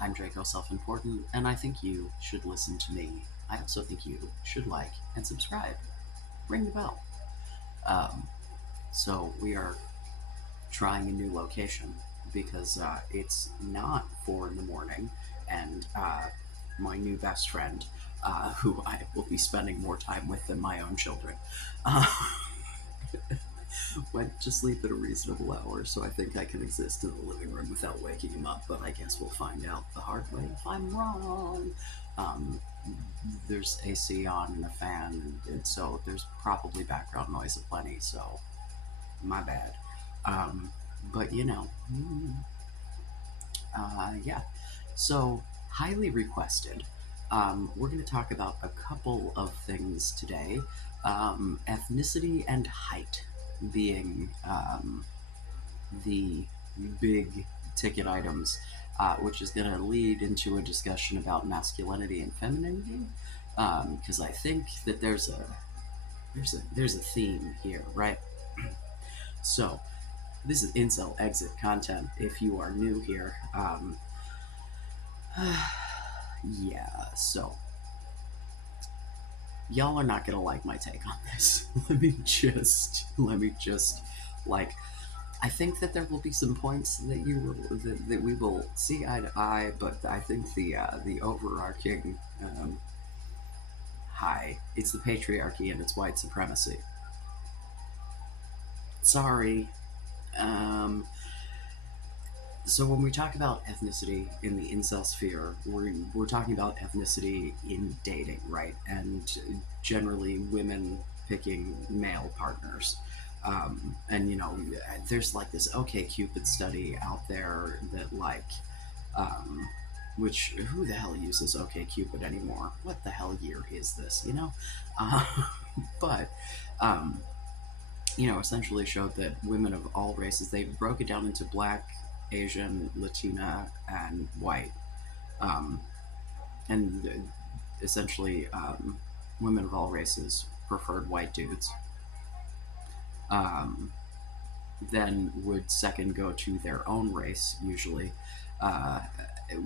I'm Draco Self Important, and I think you should listen to me. I also think you should like and subscribe. Ring the bell. Um, so, we are trying a new location because it's not 4 in the morning, and my new best friend, who I will be spending more time with than my own children, uh, went to sleep at a reasonable hour, so I think I can exist in the living room without waking him up, but I guess we'll find out the hard way if I'm wrong. Um, there's AC on and a fan, and so there's probably background noise aplenty, so my bad. Um, but yeah. So, highly requested. We're going to talk about a couple of things today. Ethnicity and height being the big ticket items, which is going to lead into a discussion about masculinity and femininity. Because I think that there's a theme here, right? So this is Incel Exit content. If you are new here, yeah. So y'all are not gonna like my take on this. Let me just like I think that there will be some points that we will see eye to eye, but I think the overarching it's the patriarchy and it's white supremacy. Sorry. Um, so when we talk about ethnicity in the incel sphere, we're talking about ethnicity in dating, right? And generally women picking male partners. And there's like this OK Cupid study out there that um, which who the hell uses OK Cupid anymore? What the hell year is this? Uh, but um, essentially showed that women of all races, they broke it down into black, Asian, Latina, and white. Um, and essentially, women of all races preferred white dudes. Um, then would second go to their own race, usually, uh,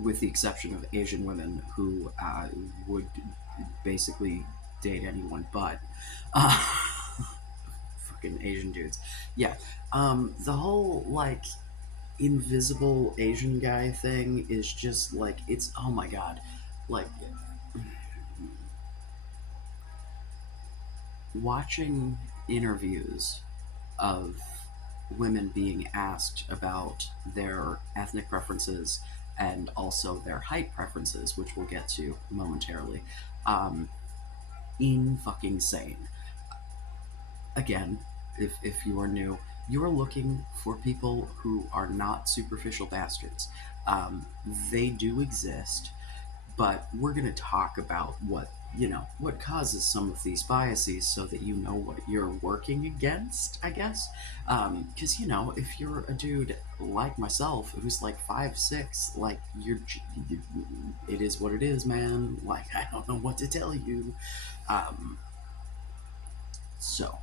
with the exception of Asian women who would basically date anyone but. Uh, fucking Asian dudes. Yeah. The whole invisible Asian guy thing is just it's oh my god. Like watching interviews of women being asked about their ethnic preferences and also their height preferences, which we'll get to momentarily. Um, in fucking sane. Again, if you are new, you are looking for people who are not superficial bastards. They do exist, but we're going to talk about what causes some of these biases so that you know what you're working against, I guess. Because if you're a dude like myself who's like 5'6", you, it is what it is, man. Like, I don't know what to tell you. um, so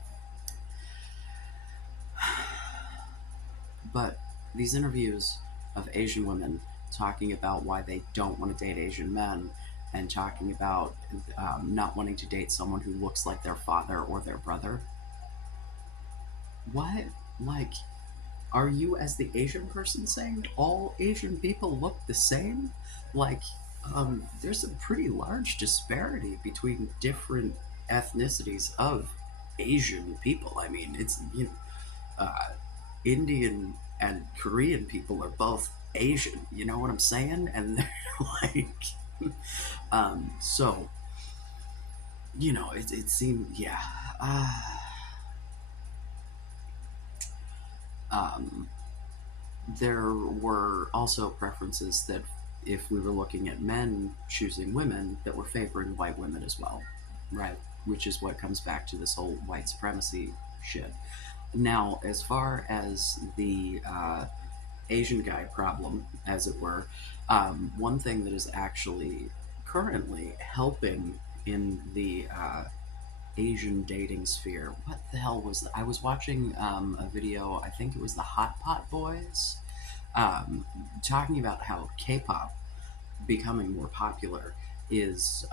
But these interviews of Asian women talking about why they don't want to date Asian men and talking about not wanting to date someone who looks like their father or their brother. What? Like, are you, as the Asian person, saying all Asian people look the same? Like, there's a pretty large disparity between different ethnicities of Asian people. I mean, it's, uh, Indian and Korean people are both Asian. You know what I'm saying? And they're like, so it seemed, yeah. Uh, um, there were also preferences that if we were looking at men choosing women, that were favoring white women as well, right? Which is what comes back to this whole white supremacy shit. Now, as far as the Asian guy problem, as it were, one thing that is actually currently helping in the Asian dating sphere. What the hell was that? I was watching a video, I think it was the Hot Pot Boys, talking about how K pop becoming more popular is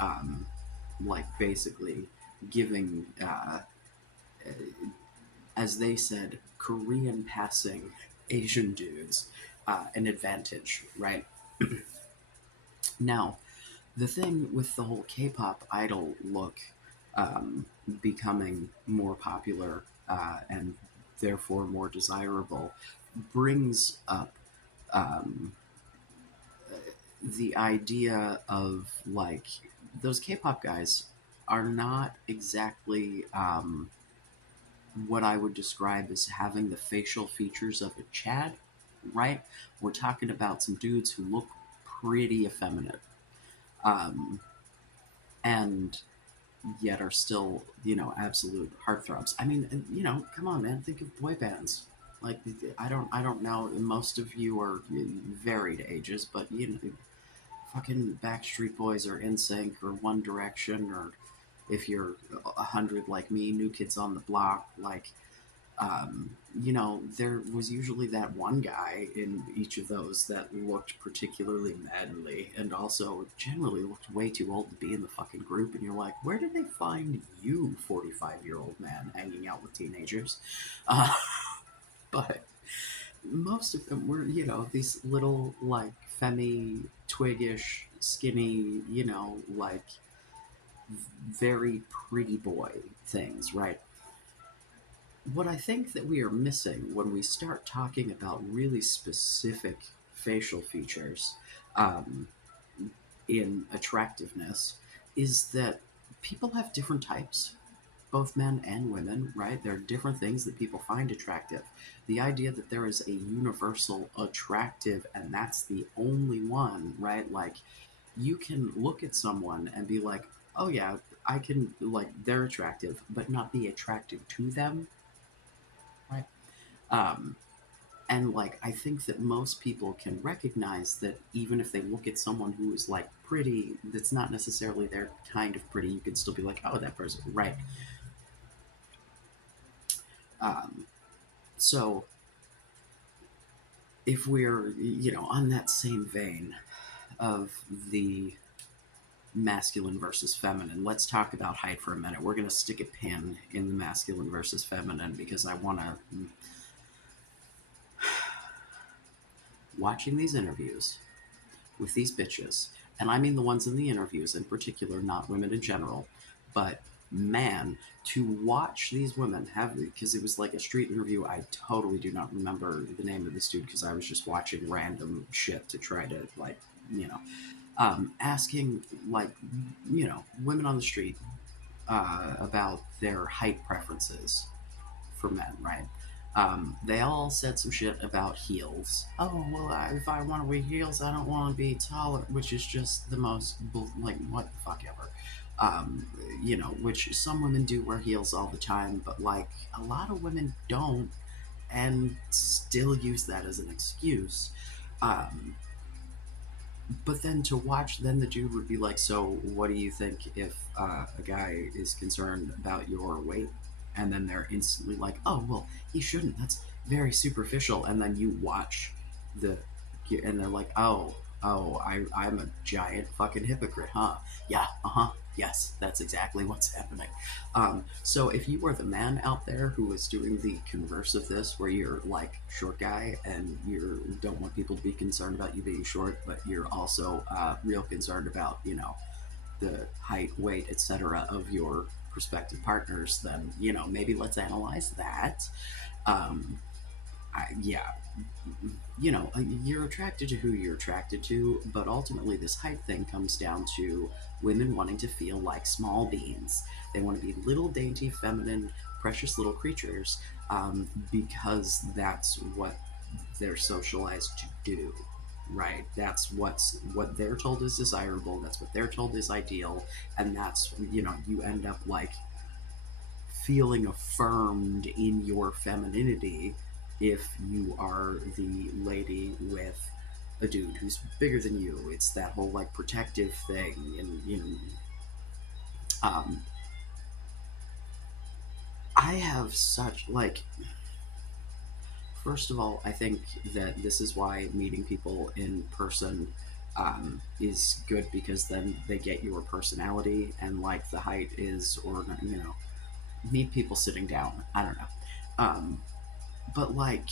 like basically giving, as they said, Korean passing Asian dudes an advantage, right? Now, the thing with the whole K-pop idol look um, becoming more popular and therefore more desirable brings up um, the idea of like those K-pop guys are not exactly what I would describe as having the facial features of a Chad, right? We're talking about some dudes who look pretty effeminate, um, and yet are still, absolute heartthrobs. I mean, come on, man. Think of boy bands. Like, I don't know. Most of you are varied ages, but fucking Backstreet Boys or NSYNC or One Direction, or if you're 100 like me, New Kids on the Block. Like, there was usually that one guy in each of those that looked particularly manly and also generally looked way too old to be in the fucking group. And you're like, where did they find you, 45-year-old man, hanging out with teenagers? Uh, but most of them were, these little, like, femi, twiggish, skinny, like, very pretty boy things, right? What I think that we are missing when we start talking about really specific facial features um, in attractiveness is that people have different types, both men and women, right? There are different things that people find attractive. The idea that there is a universal attractive and that's the only one, right? Like, you can look at someone and be like, oh yeah, I can, like, they're attractive, but not be attracted to them, right? Um, and like, I think that most people can recognize that even if they look at someone who is like pretty, that's not necessarily their kind of pretty, you can still be like, oh, that person, right? Um, so if we're, on that same vein of the masculine versus feminine, let's talk about height for a minute. We're going to stick a pin in the masculine versus feminine because I want to, watching these interviews with these bitches, and I mean the ones in the interviews in particular, not women in general, but man, to watch these women have, because it was like a street interview. I totally do not remember the name of this dude because I was just watching random shit to try to, like, asking, like, women on the street about their height preferences for men, right? They all said some shit about heels. Oh, well, if I want to wear heels, I don't want to be taller, which is just the most, like, what the fuck ever. Which some women do wear heels all the time, but, like, a lot of women don't and still use that as an excuse. Um, but then to watch, then the dude would be like, so what do you think if a guy is concerned about your weight? And then they're instantly like, oh, well, he shouldn't. That's very superficial. And then you watch the, and they're like, oh, I'm a giant fucking hypocrite, huh? Yeah, uh-huh. Yes, that's exactly what's happening. So if you are the man out there who is doing the converse of this, where you're like short guy and you don't want people to be concerned about you being short, but you're also real concerned about, the height, weight, etc. of your prospective partners, then, maybe let's analyze that. Um, yeah, you're attracted to who you're attracted to, but ultimately, this height thing comes down to women wanting to feel like small beings. They want to be little, dainty, feminine, precious little creatures because that's what they're socialized to do. Right, that's what they're told is desirable. That's what they're told is ideal, and that's, you end up like feeling affirmed in your femininity if you are the lady with a dude who's bigger than you. It's that whole like protective thing, and um, I have such like. First of all, I think that this is why meeting people in person is good because then they get your personality, and like the height is, or meet people sitting down. I don't know. Um, but like,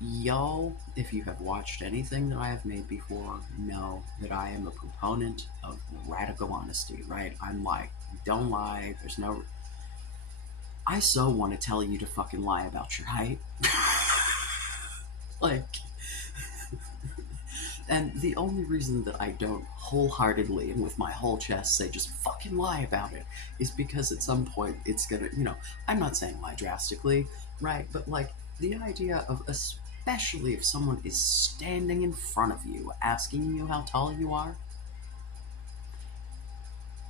y'all, if you have watched anything that I have made before, know that I am a proponent of radical honesty, right? I'm like, don't lie. There's no. I so want to tell you to fucking lie about your height. Like, and the only reason that I don't wholeheartedly and with my whole chest say just fucking lie about it is because at some point it's gonna, I'm not saying lie drastically, right? But like the idea of, especially if someone is standing in front of you asking you how tall you are,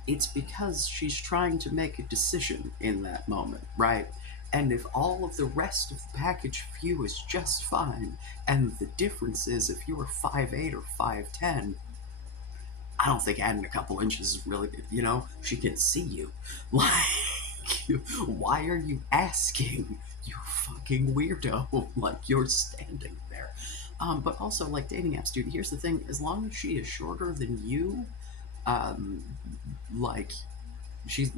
it's because she's trying to make a decision in that moment, right? And if all of the rest of the package for you is just fine, and the difference is if you were 5'8" or 5'10", I don't think adding a couple inches is really, she can see you. Like, why are you asking? You fucking weirdo. Like, you're standing there. But also, like, dating apps, dude, here's the thing. As long as she is shorter than you, um, like, she's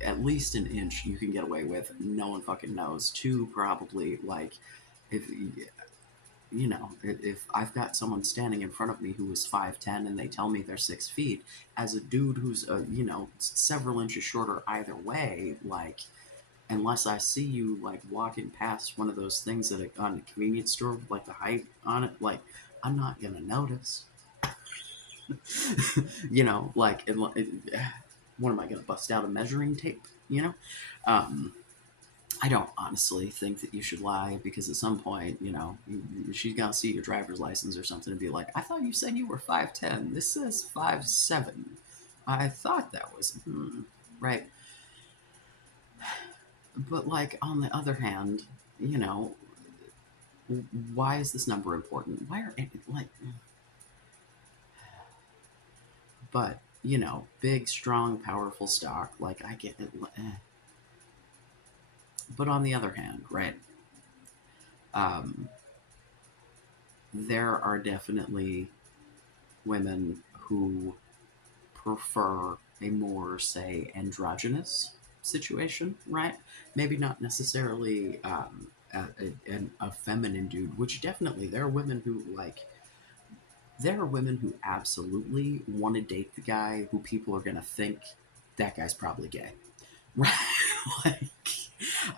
at least an inch you can get away with. No one fucking knows. Two, probably, like, if if I've got someone standing in front of me who is 5'10" and they tell me they're 6 feet, as a dude who's, several inches shorter either way, like, unless I see you, like, walking past one of those things on a convenience store with, like, the height on it, like, I'm not gonna notice. Like, what am I gonna bust out a measuring tape, Um, I don't honestly think that you should lie because at some point, she's got to see your driver's license or something and be like, I thought you said you were 5'10". This says 5'7". I thought that was, right. But, like, on the other hand, you know, why is this number important? Why are, like, but, big, strong, powerful stock, like, I get it. But on the other hand, right, um, there are definitely women who prefer a more, say, androgynous situation, right? Maybe not necessarily a feminine dude, which definitely there are women who like. There are women who absolutely want to date the guy who people are gonna think that guy's probably gay, right? Like,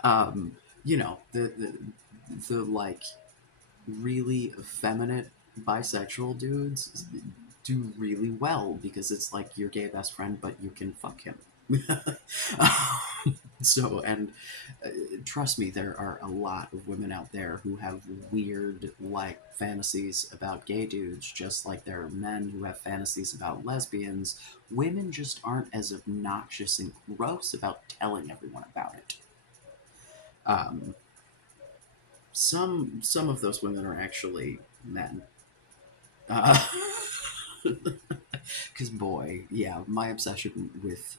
um, the like really effeminate bisexual dudes do really well because it's like your gay best friend, but you can fuck him. So, and trust me, there are a lot of women out there who have weird, like, fantasies about gay dudes, just like there are men who have fantasies about lesbians. Women just aren't as obnoxious and gross about telling everyone about it. Um, some of those women are actually men. Uh, Because boy, yeah, my obsession with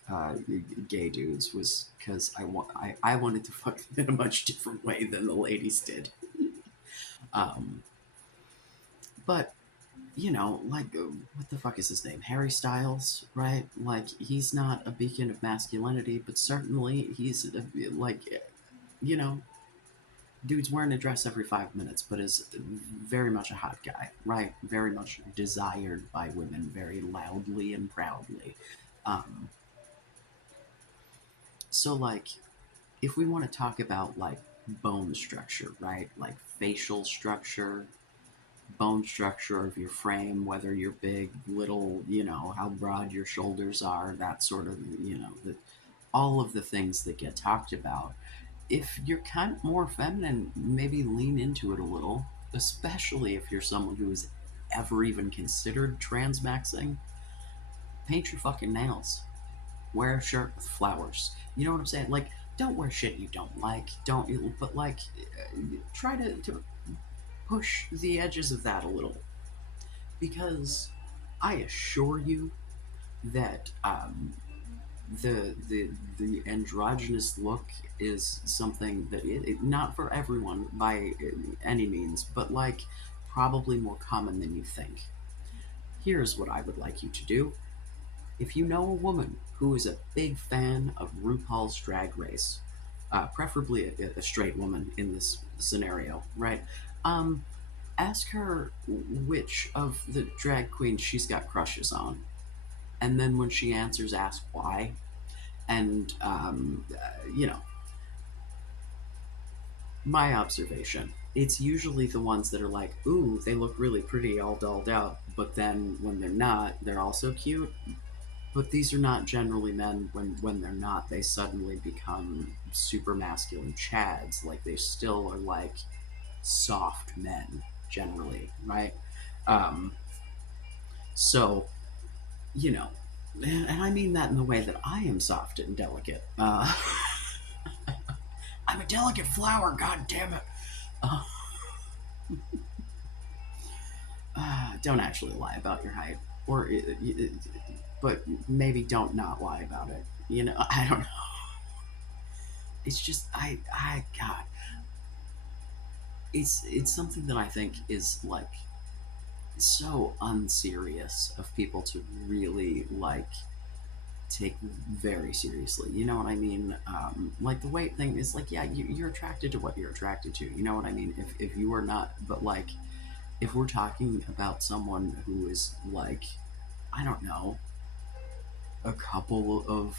gay dudes was because I wanted to fuck them in a much different way than the ladies did. Um, but like, what the fuck is his name? Harry Styles, right? Like, he's not a beacon of masculinity, but certainly he's like, you know, dude's wearing a dress every 5 minutes, but is very much a hot guy, right? Very much desired by women, very loudly and proudly. Um, so, like, if we want to talk about, like, bone structure, right? Like facial structure, bone structure of your frame, whether you're big, little, how broad your shoulders are, that sort of, all of the things that get talked about. If you're kind of more feminine, maybe lean into it a little, especially if you're someone who has ever even considered transmaxing. Paint your fucking nails. Wear a shirt with flowers. You know what I'm saying? Like, don't wear shit you don't like. Don't, but like, try to push the edges of that a little. Because I assure you that the androgynous look is something that not for everyone by any means, but like probably more common than you think. Here's what I would like you to do. If you know a woman who is a big fan of RuPaul's Drag Race, preferably a straight woman in this scenario, right? Um, Ask her which of the drag queens she's got crushes on, and then when she answers, ask why. And my observation, it's usually the ones that are like, ooh, they look really pretty, all dolled out, but then when they're not, they're also cute. But these are not generally men. When they're not, they suddenly become super masculine chads. Like they still are like soft men generally, right? Um, so you know, and I mean that in the way that I am soft and delicate. I'm a delicate flower. God damn it. Uh, don't actually lie about your height, or but maybe don't not lie about it. I don't know. It's just God, it's something that I think is like so unserious of people to really like take very seriously. You know what I mean? Like the weight thing is like, yeah, you're attracted to what you're attracted to. You know what I mean? If you are not, but like, if we're talking about someone who is like, I don't know, a couple of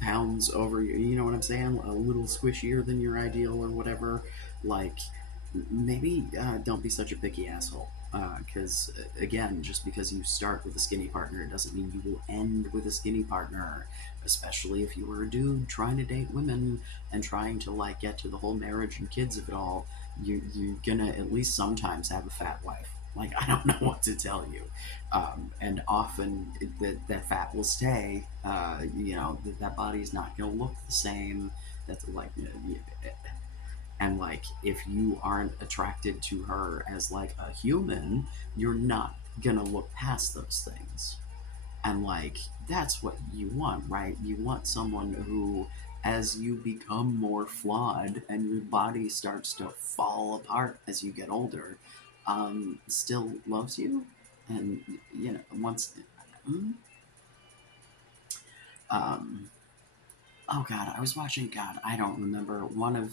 pounds over you know what I'm saying? A little squishier than your ideal or whatever, like maybe don't be such a picky asshole. Because again, just because you start with a skinny partner doesn't mean you will end with a skinny partner. Especially if you were a dude trying to date women and trying to like get to the whole marriage and kids of it all, you're gonna at least sometimes have a fat wife. Like I don't know what to tell you, and often that fat will stay. That body's not gonna look the same. That's like and like if you aren't attracted to her as like a human, you're not gonna look past those things. And like that's what you want, right? You want someone who, as you become more flawed and your body starts to fall apart as you get older, still loves you and once mm, um oh god, I was watching. God, I don't remember one of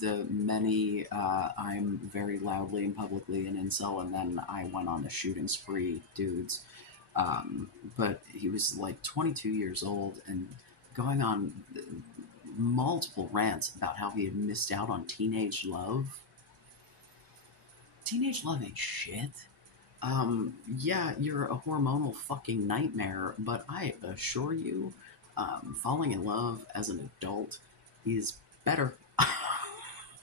the many. I'm very loudly and publicly an incel, and then I went on a shooting spree, dudes. But he was like 22 years old and going on multiple rants about how he had missed out on teenage love. Teenage love ain't shit. Yeah, you're a hormonal fucking nightmare, but I assure you, falling in love as an adult is better.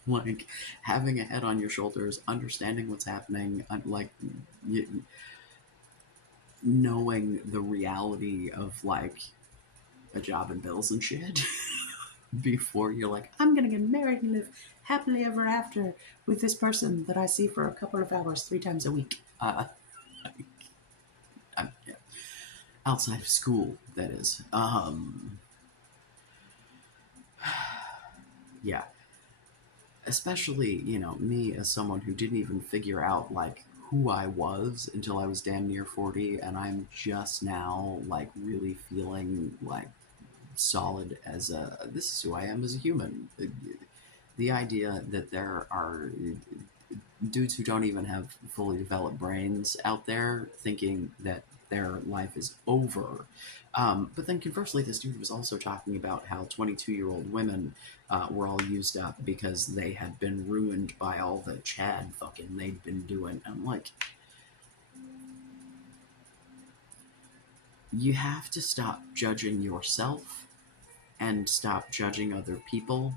Like having a head on your shoulders, understanding what's happening, like knowing the reality of like a job and bills and shit before you're like, I'm gonna get married and live happily ever after with this person that I see for a couple of hours 3 times a week. Yeah, outside of school, that is. Yeah, especially me as someone who didn't even figure out like who I was until I was damn near 40, and I'm just now like really feeling like solid as a this is who I am as a human. The idea that there are dudes who don't even have fully developed brains out there thinking that their life is over. But then conversely, this dude was also talking about how 22-year-old women were all used up because they had been ruined by all the Chad fucking they'd been doing. I'm like, you have to stop judging yourself and stop judging other people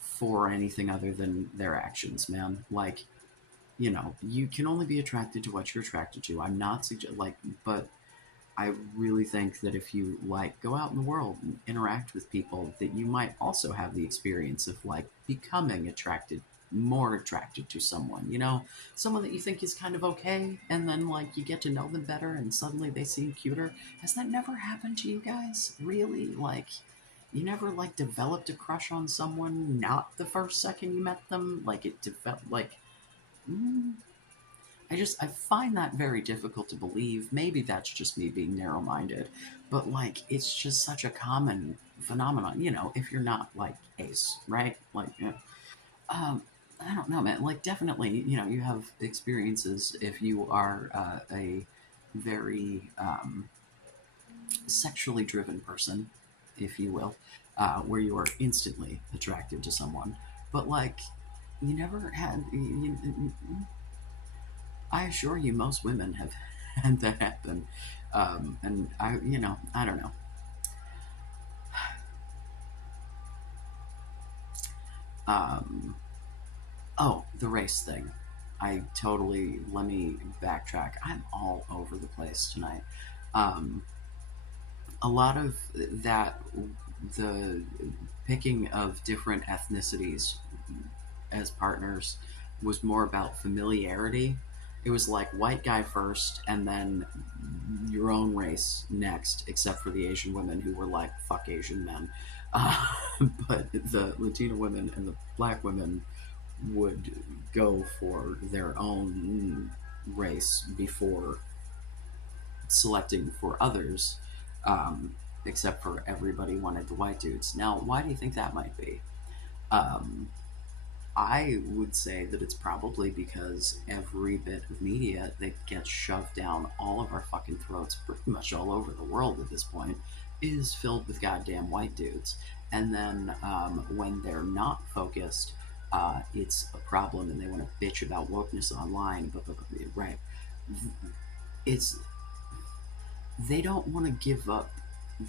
for anything other than their actions, man. Like, you can only be attracted to what you're attracted to. I'm not but I really think that if you like go out in the world and interact with people, that you might also have the experience of like becoming attracted more attracted to someone, someone that you think is kind of okay, and then like you get to know them better and suddenly they seem cuter. Has that never happened to you guys? Really? Like, you never like developed a crush on someone not the first second you met them? Like it developed like mm, I find that very difficult to believe. Maybe that's just me being narrow minded, but like it's just such a common phenomenon, if you're not like ace, right? Like, yeah. Um, I don't know, man. Like, definitely, you have experiences if you are a very sexually driven person, if you will, where you are instantly attracted to someone. But, like, you never had. I assure you, most women have had that happen. And I don't know. Um, oh, the race thing. Let me backtrack. I'm all over the place tonight. Um, a lot of that, the picking of different ethnicities as partners was more about familiarity. It was like white guy first and then your own race next, except for the Asian women who were like, fuck Asian men. Uh, but the Latino women and the black women would go for their own race before selecting for others, um, except for everybody wanted the white dudes. Now, why do you think that might be? Um, I would say that it's probably because every bit of media that gets shoved down all of our fucking throats, pretty much all over the world at this point, is filled with goddamn white dudes. And then when they're not focused, it's a problem, and they want to bitch about wokeness online. But right, it's they don't want to give up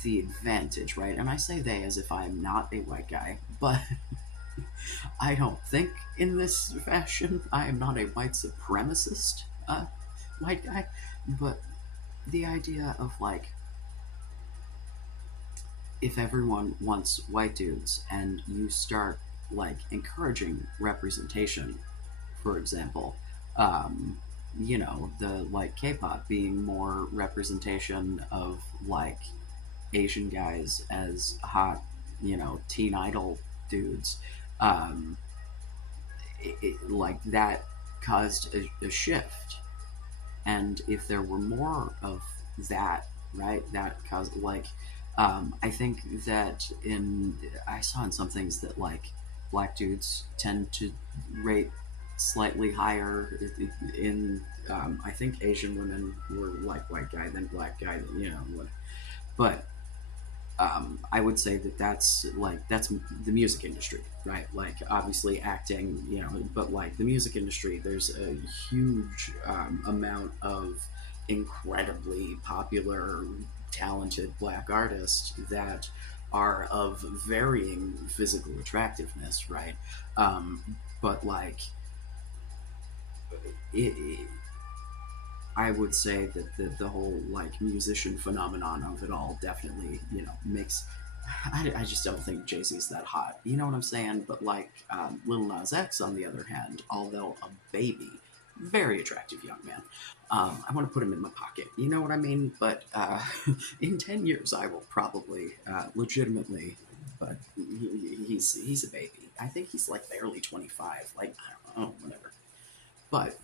the advantage, right? And I say they as if I'm not a white guy, but I don't think in this fashion. I am not a white supremacist white guy, but the idea of like, if everyone wants white dudes and you start like encouraging representation, for example, um, the like K-pop being more representation of like Asian guys as hot, teen idol dudes. Um, like that caused a shift. And if there were more of that, right, that caused like, I think that I saw in some things that like black dudes tend to rate slightly higher in, I think Asian women were like white guy, then black guy, but I would say that that's the music industry, right? Like obviously acting, but like the music industry, there's a huge amount of incredibly popular, talented black artists that are of varying physical attractiveness, right? But like it, I would say that the whole like musician phenomenon of it all definitely, makes. I just don't think Jay-Z's that hot. You know what I'm saying? But like Lil Nas X, on the other hand, although a baby, very attractive young man. I want to put him in my pocket. You know what I mean? But in 10 years, I will probably legitimately. But he's a baby. I think he's like barely 25. Like I don't know, whatever. But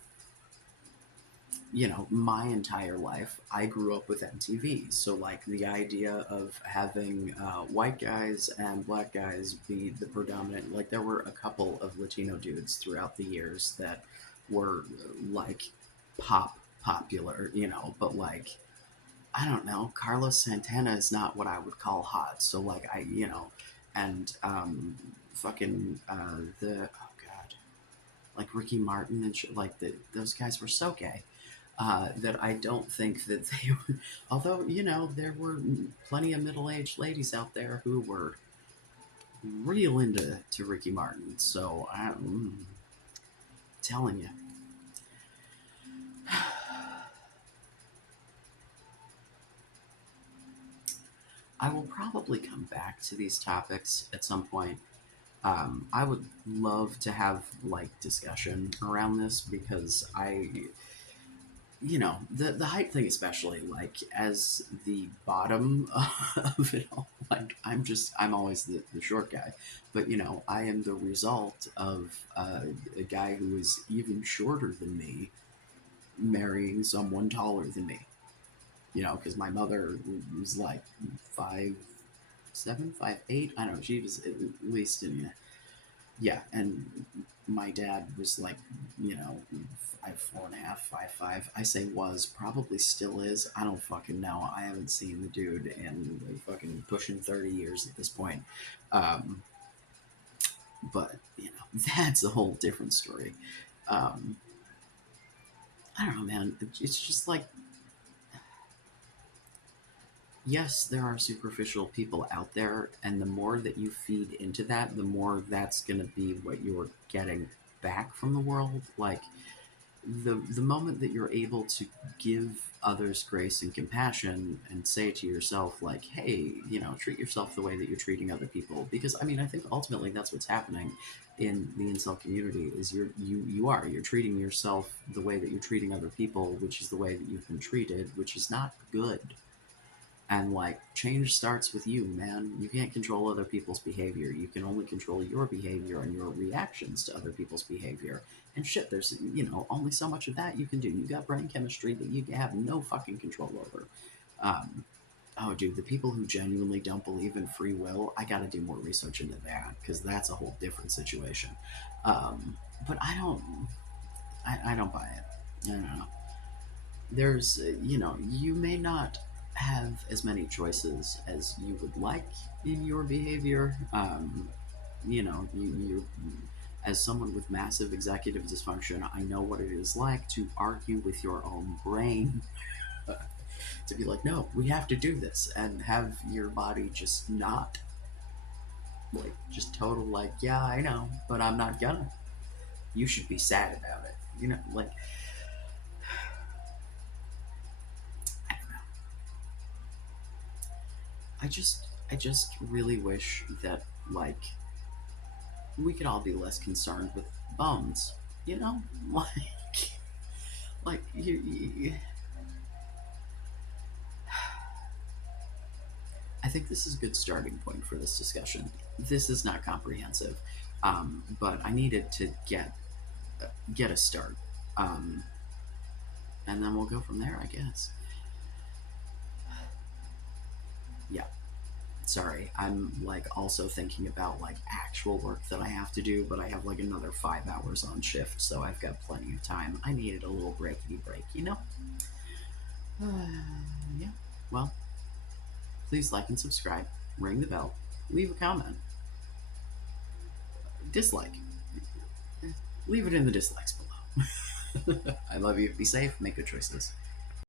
my entire life, I grew up with MTV. So, like, the idea of having white guys and black guys be the predominant, like, there were a couple of Latino dudes throughout the years that were, like, popular, but, like, I don't know, Carlos Santana is not what I would call hot. So, like, and fucking oh God, like Ricky Martin and shit, like, those guys were so gay that I don't think that they were. Although, there were plenty of middle aged ladies out there who were real into Ricky Martin. So I'm telling you. I will probably come back to these topics at some point. I would love to have like discussion around this because the height thing, especially like as the bottom of it all. Like I'm always the short guy, but I am the result of a guy who is even shorter than me marrying someone taller than me. Because my mother was like 5'7", 5'8". I don't know. She was at least in, yeah, and my dad was like, 5'4.5", 5'5". I say was, probably still is. I don't fucking know. I haven't seen the dude in fucking pushing 30 years at this point. Um, but that's a whole different story. Um, I don't know, man. It's just like, yes, there are superficial people out there, and the more that you feed into that, the more that's going to be what you're getting back from the world. Like, the moment that you're able to give others grace and compassion and say to yourself, like, hey, treat yourself the way that you're treating other people, because I think ultimately that's what's happening in the incel community is you're treating yourself the way that you're treating other people, which is the way that you've been treated, which is not good. And like, change starts with you, man. You can't control other people's behavior. You can only control your behavior and your reactions to other people's behavior. And shit, there's, only so much of that you can do. You got brain chemistry that you have no fucking control over. Um, oh, dude, the people who genuinely don't believe in free will, I gotta do more research into that, because that's a whole different situation. But I don't buy it. I don't know. There's, you may not have as many choices as you would like in your behavior. You as someone with massive executive dysfunction, I know what it is like to argue with your own brain to be like, no, we have to do this, and have your body just not, like, just total, like, yeah, I know, but I'm not gonna. You should be sad about it. Like, I don't know. I just really wish that, like, we could all be less concerned with bones. You know, like I think this is a good starting point for this discussion. This is not comprehensive, but I needed to get a start, um, and then we'll go from there, I guess. Yeah. Sorry, I'm like also thinking about like actual work that I have to do, but I have like another 5 hours on shift, so I've got plenty of time. I needed a little breakity break. Yeah. Well, please like and subscribe, ring the bell, leave a comment, dislike, leave it in the dislikes below. I love you. Be safe. Make good choices.